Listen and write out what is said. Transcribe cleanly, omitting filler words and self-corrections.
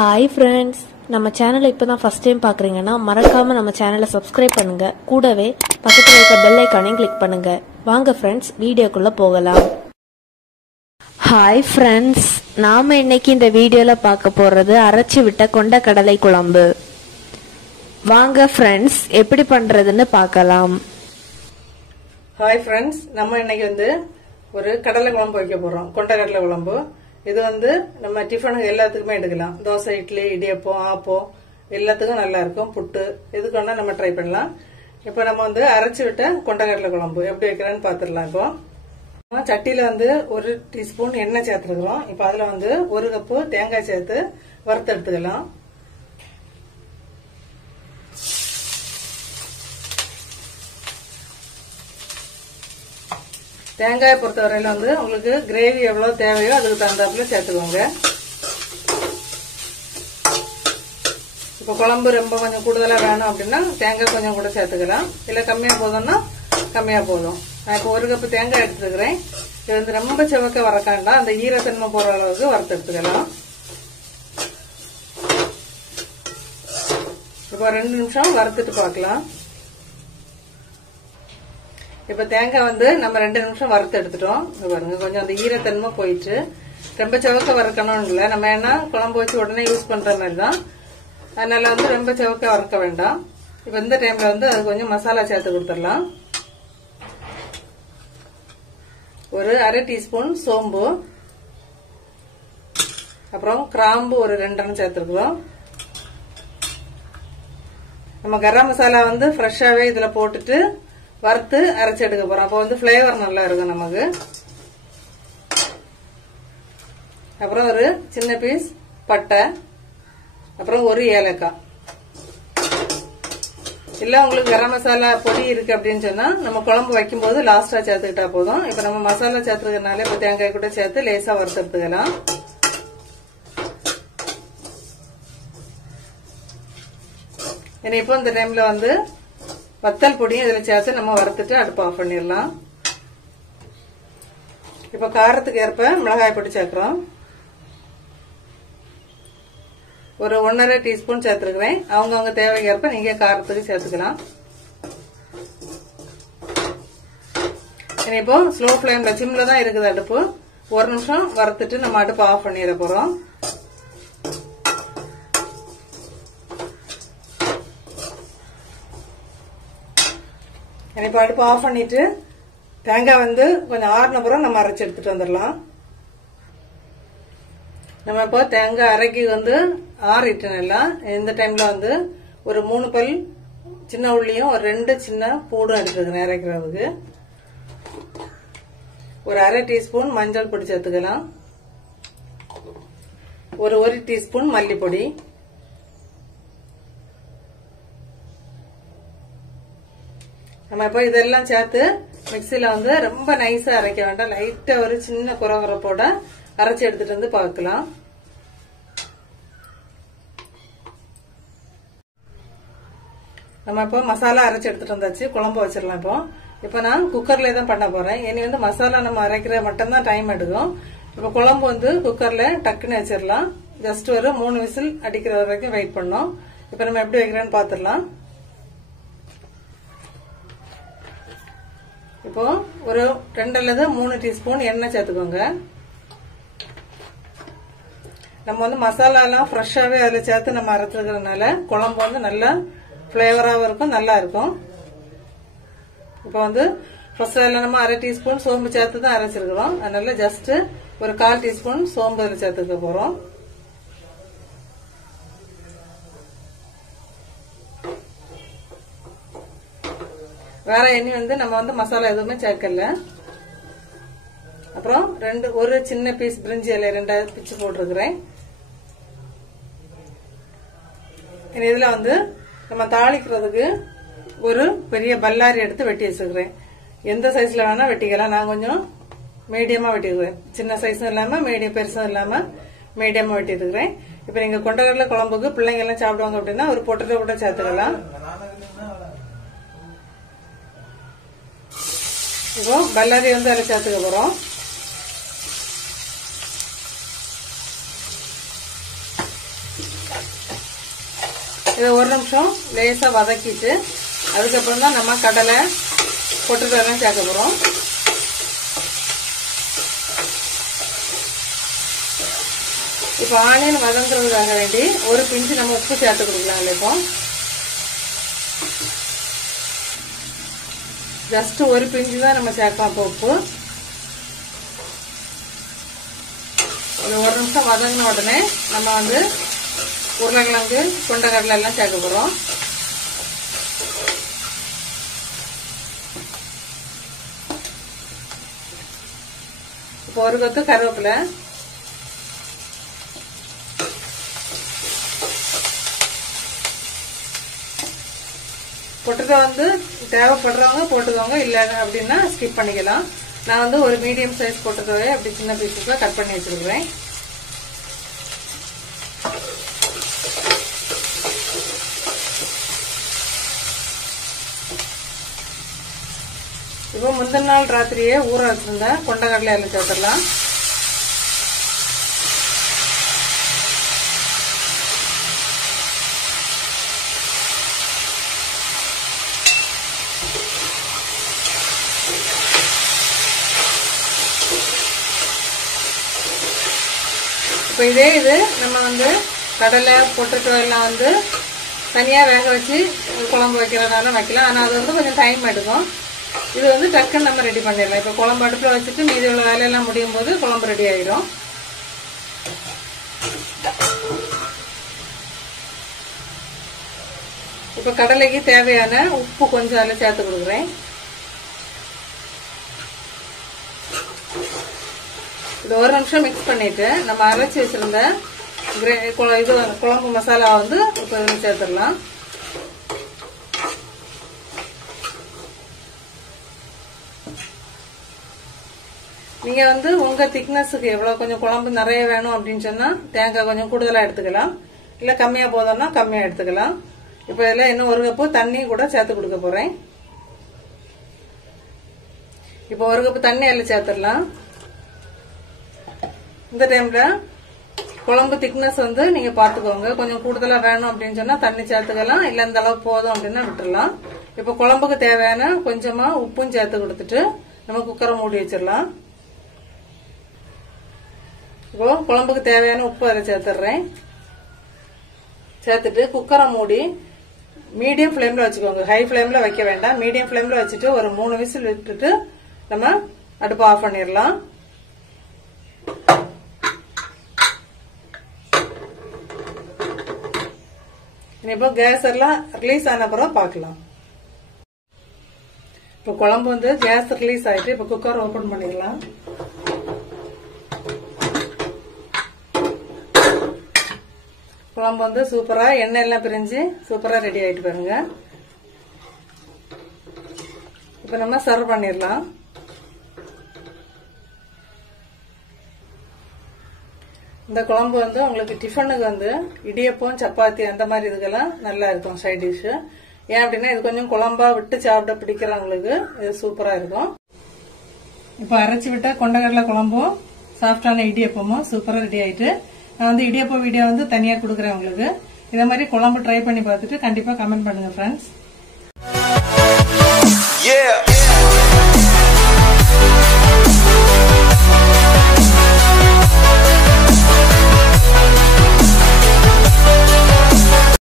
Hi friends, நம்ம சேனலை இப்பதான் ஃபர்ஸ்ட் டைம் பார்க்கறீங்கன்னா மறக்காம நம்ம சேனலை சப்ஸ்கிரைப் பண்ணுங்க. கூடவே பக்கத்துல இருக்க பெல் ஐகானையும் கிளிக் பண்ணுங்க. வாங்க ஃப்ரெண்ட்ஸ், வீடியோக்குள்ள போகலாம். ஹாய் ஃப்ரெண்ட்ஸ், நாம இன்னைக்கு இந்த வீடியோல பார்க்க போறது அரைச்சி விட்ட கொண்டக்கடலை குழம்பு. வாங்க ஃப்ரெண்ட்ஸ், எப்படி பண்றதுன்னு பார்க்கலாம். ஹாய் ஃப்ரெண்ட்ஸ், நம்ம இன்னைக்கு ஒரு கடலை குழம்பு வைக்க போறோம். கொண்டக்கடலை குழம்பு. இது நம்ம டிஃபனுக்கு எல்லாத்துக்குமே எடுக்கலாம். தோசை, இட்லி, இடியப்பம், ஆப்பம் எல்லாத்துக்கும் நல்லா இருக்கும். புட்டு எதுக்கு வேணா நம்ம ட்ரை பண்ணலாம். இப்போ நம்ம அரைச்சி விட்ட கொண்டக்கடலை குழம்பு எப்படி வைக்கிறேன்னு பாத்துடலாம். இப்போ சட்டியில 1 டீஸ்பூன் எண்ணெய் சேர்த்துருக்கிறோம். இப்போ அதுல 1 கப்பு தேங்காய் சேர்த்து வறுத்து எடுத்துக்கலாம். தேங்காயை பொறுத்தவரையில உங்களுக்கு கிரேவி எவ்வளவு தேவையோ அதுக்கு தகுந்தாப்புல சேர்த்துக்கோங்க. இப்ப குழம்பு ரொம்ப கொஞ்சம் கூடுதலா வேணும் அப்படின்னா தேங்காய் கொஞ்சம் கூட சேர்த்துக்கலாம். இல்ல கம்மியா போதும்னா கம்மியா போதும். நான் இப்ப 1 கப்பு தேங்காய் எடுத்துக்கிறேன். இது ரொம்ப செவக்க வறக்காண்டா, அந்த ஈரத்தன்மை போற அளவுக்கு வறுத்து எடுத்துக்கலாம். இப்ப 2 நிமிஷம் வறுத்துட்டு பார்க்கலாம். இப்ப தேங்காய் நம்ம 2 நிமிஷம் வறுத்து எடுத்துட்டோம். பாருங்க, கொஞ்சம் அந்த ஈரத்தன்மை போயிட்டு ரொம்ப செவக்க வறுக்கணும் இல்ல. நம்ம ஏன்னா குழம்பு வச்சு உடனே யூஸ் பண்ற மாதிரி தான். அதனால ரொம்ப செவக்க வறுக்க வேண்டாம். இப்ப இந்த டைம்ல அது கொஞ்சம் மசாலா சேர்த்து கொடுத்துடலாம். ஒரு 1/2 டீஸ்பூன் சோம்பு, அப்புறம் கிராம்பு ஒரு 2 சேர்த்துக்கிறோம். நம்ம கரம் மசாலா ஃப்ரெஷ்ஷாவே இதுல போட்டுட்டு வறுத்து அரைச்சு எடுக்க போறோம். அப்போ ஃபிளேவர் நல்லா இருக்கும் நமக்கு. அப்புறம் ஒரு சின்ன பீஸ் பட்டை, அப்புறம் 1 ஏலக்காய். இல்ல உங்களுக்கு கரம் மசாலா பொடி இருக்கு அப்படின்னு சொன்னா நம்ம குழம்பு வைக்கும் போது லாஸ்டா சேர்த்துக்கிட்டா போதும். இப்ப நம்ம மசாலா சேர்த்துக்கிறதுனால இப்ப தேங்காய் கூட சேர்த்து லேசா வறுத்து எடுத்துக்கலாம். இப்போ இந்த டைம்ல வத்தல் பொடியும் இதுல சேர்த்து நம்ம வறுத்துட்டு அடுப்பு ஆஃப் பண்ணிடலாம். இப்ப காரத்துக்கு ஏற்ப மிளகாய் பொடி சேர்க்கிறோம். ஒரு 1/2 டீஸ்பூன் சேர்த்துருக்கிறேன். அவங்கவுங்க தேவைக்கு ஏற்ப நீங்க காரத்துக்கு சேர்த்துக்கலாம். இப்போ ஸ்லோ ஃபிளேம்ல சிம்ல தான் இருக்குது அடுப்பு. 1 நிமிஷம் வறுத்துட்டு நம்ம அடுப்பு ஆஃப் பண்ணிட போறோம். இப்ப அடுப்பு ஆஃப் பண்ணிட்டு தேங்காய் கொஞ்சம் ஆறுன பிறகு நம்ம அரைச்சு எடுத்துட்டு வந்துடலாம். நம்ம இப்போ தேங்காய் அரைக்கி ஆறிட்டுலாம். இந்த டைம்ல ஒரு 3 பல் சின்ன உள்ளியும் ஒரு 2 சின்ன பூடும் எடுத்துக்கிறேன் அரைக்கிறதுக்கு. ஒரு 1/2 டீஸ்பூன் மஞ்சள் பொடி சேர்த்துக்கலாம். ஒரு 1 டீஸ்பூன் மல்லிப்பொடி, நம்ம இப்போ இதெல்லாம் சேர்த்து மிக்சியில ரொம்ப நைஸா அரைக்க வேண்டாம். லைட்டா ஒரு சின்ன குறகுறப்போட அரைச்சு எடுத்துட்டு பார்க்கலாம். நம்ம இப்போ மசாலா அரைச்சு எடுத்துட்டு வந்தாச்சு. குழம்பு வச்சிடலாம். இப்போ நான் குக்கர்ல தான் பண்ண போறேன். இனி மசாலா நம்ம அரைக்கிற மட்டும் தான் டைம் எடுக்கும். இப்போ குழம்பு குக்கர்ல டக்குன்னு வச்சிடலாம். ஜஸ்ட் ஒரு 3 விசில் அடிக்கிற வரைக்கும் வெயிட் பண்ணோம். இப்போ நம்ம எப்படி வைக்கிறேன்னு பாத்துடலாம். இப்போ ஒரு 2 அல்லது 3 டீஸ்பூன் எண்ணெய் சேர்த்துக்கோங்க. நம்ம மசாலா எல்லாம் ஃப்ரெஷ்ஷாவே அதுல சேர்த்து நம்ம அரைச்சிருக்கிறதுனால குழம்பு நல்லா பிளேவராவும் இருக்கும், நல்லா இருக்கும். இப்போ ஃபர்ஸ்ட் அதுல நம்ம 1/2 டீஸ்பூன் சோம்பு சேர்த்து தான் அரைச்சிருக்கிறோம். அதனால ஜஸ்ட் ஒரு 1/4 டீஸ்பூன் சோம்பு அதுல சேர்த்துக்க போறோம். வேற இனி நம்ம மசாலா எதுவுமே சேர்க்கல. அப்புறம் ஒரு சின்ன பீஸ் பிரிஞ்சி இலை 2 பிச்சு போட்டிருக்கிறேன். இதுல நம்ம தாளிக்கிறதுக்கு ஒரு பெரிய பல்லாரி எடுத்து வெட்டி வச்சுக்கிறேன். எந்த சைஸ்ல வேணா வெட்டிக்கலாம். நான் கொஞ்சம் மீடியமா வெட்டிக்கிறேன். சின்ன சைஸும் இல்லாம மீடியம் பெருசும் இல்லாம மீடியமா வெட்டிருக்கிறேன். இப்ப நீங்க கொண்டக்கடலை குழம்புக்கு பிள்ளைங்க எல்லாம் சாப்பிடுவாங்க அப்படின்னா ஒரு பொட்டேட்டோ கூட சேர்த்துக்கலாம். இப்போ பல்லாரி அதில் சேர்த்துக்க போறோம். இதை ஒரு நிமிஷம் லேசா வதக்கிட்டு அதுக்கப்புறம் தான் நம்ம கடலை பொட்டேட்டோ எல்லாம் சேர்க்க போறோம். இப்ப ஆனியன் வதங்குறதுக்காக வேண்டி ஒரு பிஞ்சு நம்ம உப்பு சேர்த்து கொடுக்கலாம். இப்போ ஜஸ்ட் ஒரு பிஞ்சு தான் நம்ம சேர்க்கலாம். இப்போ உப்பு ஒரு நிமிஷம் வதங்கின உடனே நம்ம வந்து உருளைக்கிழங்கு கொண்டக்கடலை எல்லாம் சேர்க்க போறோம். இப்போ ஒரு கொத்து கருவேப்பிலை, பொட்டேட்டோ வந்து தேவைப்படுறவங்க போட்டுக்கோங்க, இல்ல அப்படின்னா ஸ்கிப் பண்ணிக்கலாம். நான் வந்து ஒரு மீடியம் சைஸ் பொட்டேட்டோவை அப்படி சின்ன பீசஸ்ல கட் பண்ணி வச்சிருக்கிறேன். இப்போ முந்தின நாள் ராத்திரியே ஊற வச்சிருந்த கொண்டக்கடலை எல்லாம் சேர்த்துடலாம். இப்போ இது நம்ம வந்து கடலை பொட்டேட்டோ எல்லாம் வந்து தனியா வேக வச்சு குழம்பு வைக்கிறதால வைக்கலாம். ஆனா அது வந்து கொஞ்சம் டைம் எடுக்கும். இது வந்து டக்குன்னு நம்ம ரெடி பண்ணிடலாம். இப்போ குழம்பு அடுப்புல வச்சுட்டு மீதி உள்ள வேலையெல்லாம் முடியும் போது குழம்பு ரெடி ஆயிடும். இப்போ கடலைக்கு தேவையான உப்பு கொஞ்சம் அதில் சேர்த்து கொடுக்குறேன். இது ஒரு நிமிஷம் மிக்ஸ் பண்ணிட்டு நம்ம அரைச்சி வச்சிருந்த இது குழம்பு மசாலா வந்து இப்போ இதில் சேர்த்துடலாம். நீங்க வந்து உங்க திக்னஸுக்கு எவ்வளவு கொஞ்சம் குழம்பு நிறைய வேணும் அப்படின்னு சொன்னா தேங்காய் கொஞ்சம் கூடுதலா எடுத்துக்கலாம், இல்ல கம்மியா போதும்னா கம்மியா எடுத்துக்கலாம். இப்ப இதுல இன்னும் ஒரு கப்பு தண்ணி கூட சேர்த்து கொடுக்க போறேன். இப்ப ஒரு கப்பு தண்ணி அதில் சேர்த்துடலாம். இந்த டைம்ல குழம்பு திக்னஸ் வந்து நீங்க பாத்துக்கோங்க, கொஞ்சம் கூடுதலா வேணும் அப்படின்னு சொன்னா தண்ணி சேர்த்துக்கலாம், இல்ல இந்த அளவுக்கு போதும் அப்படின்னா விட்டுடலாம். இப்ப குழம்புக்கு தேவையான கொஞ்சமா உப்பும் சேர்த்து கொடுத்துட்டு நம்ம குக்கரை மூடி வச்சிடலாம். இப்போ குழம்புக்கு தேவையான உப்பு அதை சேர்த்துடுறேன். சேர்த்துட்டு குக்கரை மூடி மீடியம் ஃபிளேம்ல வச்சுக்கோங்க, ஹை ஃபிளேம்ல வைக்க வேண்டாம். மீடியம் ஃபிளேம்ல வச்சுட்டு ஒரு 3 விசில் விட்டுட்டு நம்ம அடுப்பு ஆஃப் பண்ணிடலாம். இப்போ கேஸ் எல்லாம் ரிலீஸ் ஆன அப்புறம் பார்க்கலாம். இப்போ குழம்பு வந்து கேஸ் ரிலீஸ் ஆயிட்டு இப்போ குக்கர் ஓபன் பண்ணிடலாம். குழம்பு வந்து சூப்பரா எண்ணெய் எல்லாம் பிரிஞ்சு சூப்பரா ரெடி ஆயிட்டு பாருங்க. இப்ப நம்ம சர்வ் பண்ணிடலாம். இந்த குழம்பு வந்து உங்களுக்கு டிஃபனுக்கு வந்து இடியப்பம் சப்பாத்தி அந்த மாதிரி இதுக்கெல்லாம் நல்லா இருக்கும் சைட் டிஷ். ஏன் அப்படின்னா இது கொஞ்சம் குழம்பா விட்டு சாப்பிட பிடிக்கிறவங்களுக்கு இது சூப்பரா இருக்கும். இப்ப அரைச்சி விட்ட கொண்டக்கடலை குழம்பும் சாஃப்டான இடியப்பமும் சூப்பரா ரெடி ஆயிட்டு, நான் வந்து இடியப்பம் வீடியோ வந்து தனியா கொடுக்குறேன் உங்களுக்கு. இதே மாதிரி குழம்பு ட்ரை பண்ணி பார்த்துட்டு கண்டிப்பா கமெண்ட் பண்ணுங்க ஃப்ரெண்ட்ஸ்.